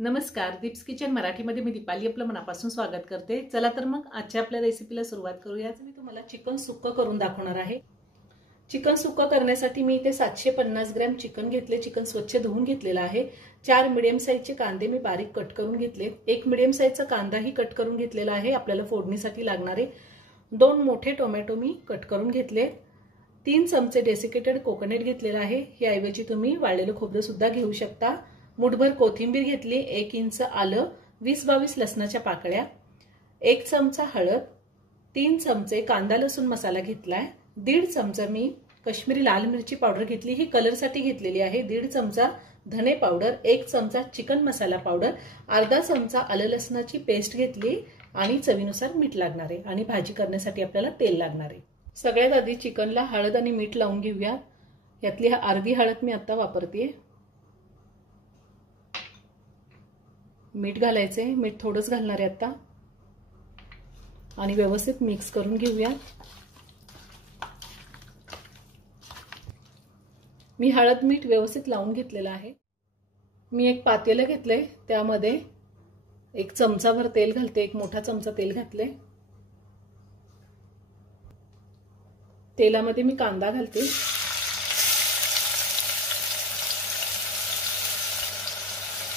नमस्कार, दीप्स किचन मराठीमध्ये मी दीपाली आपलं मनापासून स्वागत करते। चला तर मग आजच्या आपल्या रेसिपीला सुरुवात करूया। आज मी तुम्हाला चिकन सुक्क करून दाखवणार आहे। चिकन सुक्क करण्यासाठी मी इथे 750 ग्रॅम चिकन घेतले। चिकन स्वच्छ धुवून घेतलेला आहे। 4 मीडियम साइजचे कांदे मी बारीक कट करून घेतले। 1 मीडियम साइजचा कांदाही कट करून घेतलेला आहे आपल्याला फोडणीसाठी लागणारे। 2 मोठे टोमॅटो मी कट करून घेतले। 3 चमचे डेसिकेटेड कोकोनट घेतलेला आहे। याऐवजी तुम्ही वाळलेलं खोबरं सुद्धा घेऊ शकता। मुठभर कोथिंबीर घेतली, 1 इंच आलं, 20-22 लसणाच्या पाकळ्या, 1 चमचा हळद, 3 चमचे कांदा लसूण मसाला घेतलाय, 1.5 चमचा मी काश्मीरी लाल मिरची पावडर घेतली, ही कलरसाठी घेतलेली आहे, 1.5 चमचा धने पावडर, 1 चमचा चिकन मसाला पावडर, अर्धा चमचा आलं लसणाची पेस्ट घेतली आणि चवीनुसार मीठ लागणार आहे आणि भाजी करण्यासाठी आपल्याला तेल लागणार आहे। सगळ्यात आधी चिकनला हळद आणि मीठ लावून घेऊया। यातली अर्धी हळद मी आता वापरते। मीठ घालायचे, मीठ थोडंच घालणार आहे आता आणि व्यवस्थित मिक्स करून घेऊया। मी हळद मीठ व्यवस्थित लावून घेतलेलं आहे। मी एक पातेलं घेतलंय, त्यामध्ये 1 चमचाभर तेल घालते, 1 मोठा चमचा तेल घातले। तेलामध्ये मी कांदा घालते।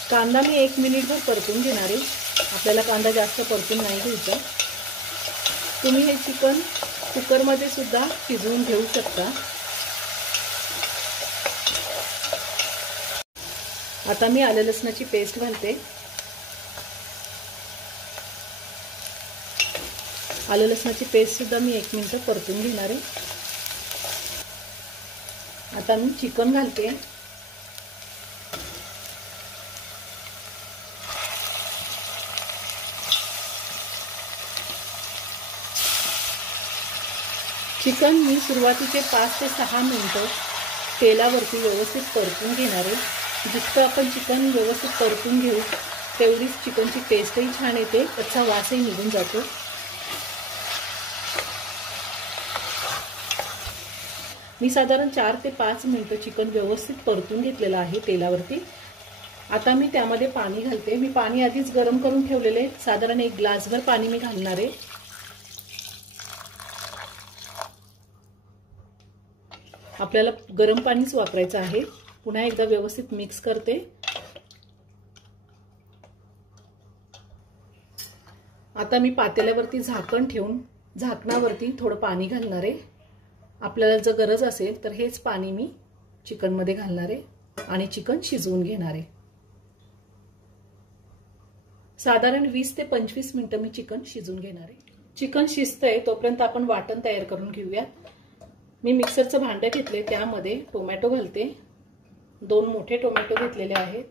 कांदा मी 1 मिनिटभर परतून घेणार आहे। आपल्याला कांदा जास्त परतून नाही घ्यायचा। तुम्ही हे चिकन कुकरमध्ये सुद्धा शिजवून घेऊ शकता। आता मी आलं लसणाची पेस्ट घालते। आलं लसणाची पेस्ट सुद्धा मी 1 मिनिट परतून घेणार आहे। आता मी चिकन घालते। चिकन मी सुरुवातीचे 5 ते 6 मिनिटं तेलावरती व्यवस्थित परतून घेणार आहे। जितकं आपण चिकन व्यवस्थित परतून घेऊ तेवढीच चिकनची टेस्टही छान येते, त्याचा वासही निघून जातो। मी साधारण 4 ते 5 मिनिटं चिकन व्यवस्थित परतून घेतलेलं आहे तेलावरती। आता मी त्यामध्ये पाणी घालते। मी पाणी आधीच गरम करून ठेवलेले, साधारण 1 ग्लासभर पाणी मी घालणार आहे। आपल्याला गरम पाणीच वापरायचं आहे। पुन्हा एकदा व्यवस्थित मिक्स करते। आता मी पातेल्यावरती झाकण ठेवून झाकणावरती थोडं पाणी घालणार आहे। आपल्याला जर गरज असेल तर हेच पाणी मी चिकन मध्ये घालणार आहे आणि चिकन शिजवून घेणार आहे। साधारण 20 ते 25 मिनिटं मी चिकन शिजवून घेणार आहे। चिकन शिजतंय तोपर्यंत आपण वाटण तयार करून घेऊया। मी मिक्सरचं भांडं घेतले, त्यामध्ये टोमॅटो घालते। 2 मोठे टोमॅटो घेतलेले आहेत।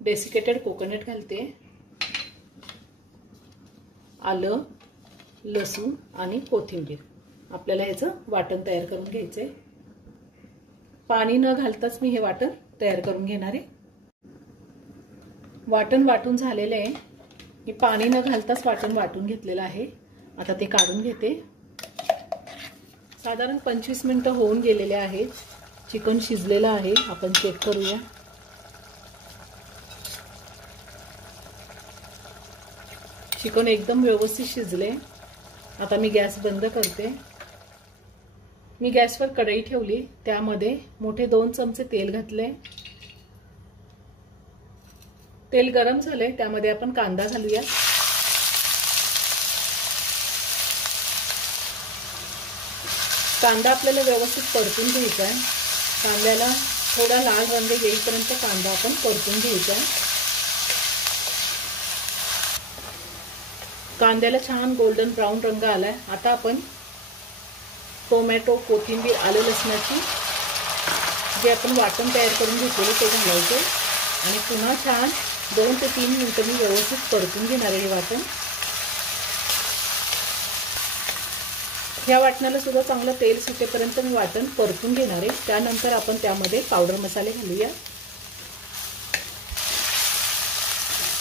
डेसिकेटेड कोकोनट घालते, आलं, लसूण आणि कोथिंबीर। आपल्याला ह्याचं वाटण तयार करून घ्यायचंय। पाणी न घालताच मी हे वाटण तयार करून घेणार आहे। वाटण वाटून झालेलं आहे। मी पाणी न घालताच वाटण वाटून घेतलेलं आहे। आता ते काढून घेते। साधारण 25 मिनिटं होऊन गेलेले आहेत। चिकन शिजलेलं आहे, आपण चेक करूया। चिकन एकदम व्यवस्थित शिजले। आता मी गॅस बंद करते। मी गॅसवर कढई ठेवली, त्यामध्ये मोठे 2 चमचे तेल घातले। तेल गरम झाले, त्यामध्ये आपण कांदा घालूया। कांदा आपल्याला व्यवस्थित परतून घ्यायचा आहे। कांद्याला थोडा लाल रंग येईपर्यंत कांदा आपण परतून घ्यायचा आहे। कांद्याला छान गोल्डन ब्राऊन रंग आलाय। आता आपण टोमॅटो, कोथिंबीर, आलं लसणाची जे आपण वाटण तयार करून घेतलेले ते घालायचे आणि पुन्हा छान 2 ते 3 मिनिटं मी व्यवस्थित परतून घेणार आहे हे वाटण। या वाटणाला सुद्धा चांगलं तेल सुटेपर्यंत मी वाटण परतून घेणार आहे। त्यानंतर आपण त्यामध्ये पावडर मसाले घालूया।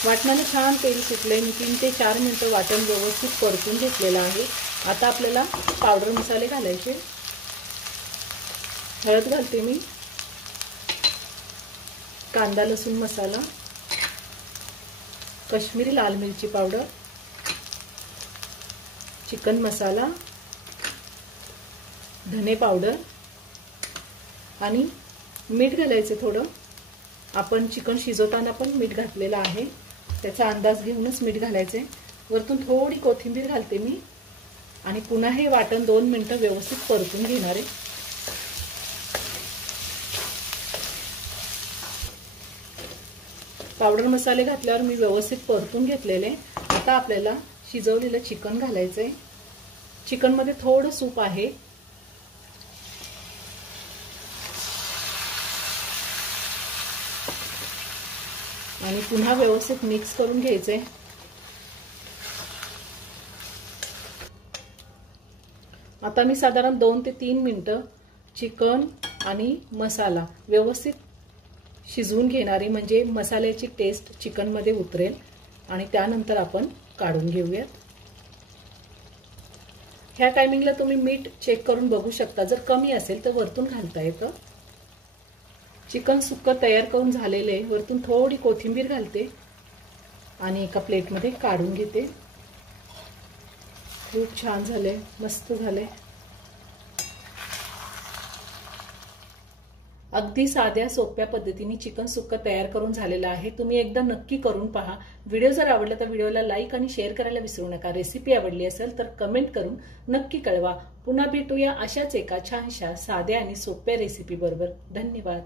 वाटणाला छान तेल सुटले। मी 3 ते 4 मिनिटं वाटण व्यवस्थित परतून घेतलेलं आहे। आता आपल्याला पावडर मसाले घालायचे। हळद घालते मी, कांदा लसूण मसाला, काश्मीरी लाल मिरची पावडर, चिकन मसाला, धने पावडर आणि मीठ घालायचे थोडं. आपण चिकन शिजवताना पण मीठ घातलेलं आहे, त्याचा अंदाज घेऊनच मीठ घालायचे. वरतून थोडी कोथिंबीर घालते मी आणि पुन्हा हे वाटण 2 मिनिटं व्यवस्थित परतून घेणार आहे. पावडर मसाले घातल्यावर मी व्यवस्थित परतून घेतलेले. आता आपल्याला शिजवलेलं चिकन घालायचंय. चिकन मध्ये थोडं सूप आहे. आणि पुन्हा व्यवस्थित मिक्स करून घ्यायचे. आता मी साधारण 2 ते 3 मिनिटं चिकन आणि मसाला व्यवस्थित शिजवून घेणारी, म्हणजे मसाल्याची टेस्ट चिकन मध्ये उतरेल आणि त्यानंतर आपण काढून घेऊयात. ह्या टायमिंगला तुम्ही मीठ चेक करून बघू शकता. जर कमी असेल तर वरतून घालता येतं. चिकन सुक्क तयार करून झालेले. वरतून थोडी कोथिंबीर घालते आणि एका प्लेटमध्ये काढून घेते. खूप छान झाले, मस्त झाले. अगदी साध्या सोप्या पद्धतीने चिकन सुक्क तयार करून झालेलं आहे. तुम्ही एकदा नक्की करून पहा. व्हिडिओ जर आवडला तर व्हिडिओला लाईक आणि शेअर करायला विसरू नका. रेसिपी आवडली असेल तर कमेंट करून नक्की कळवा. पुन्हा भेटूया अशाच एका छानशा साध्या आणि सोप्या रेसिपी बरोबर. धन्यवाद.